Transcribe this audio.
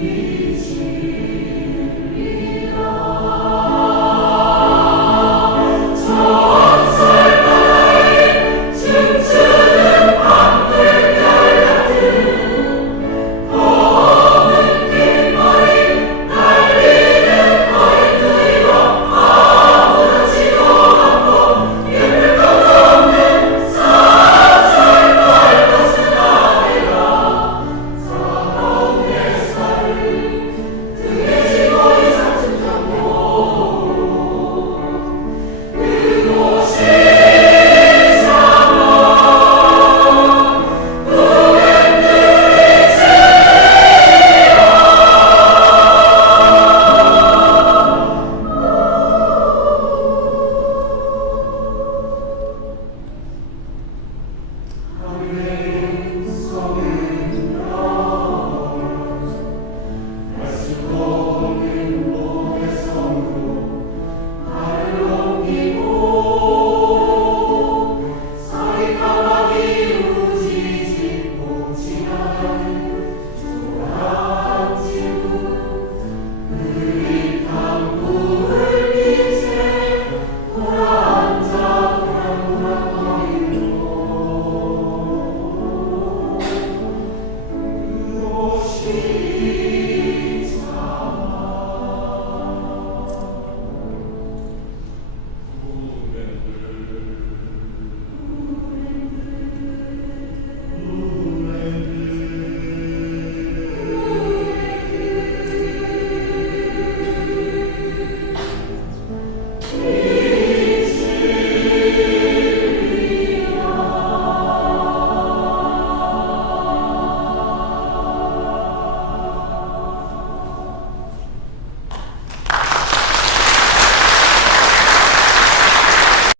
그것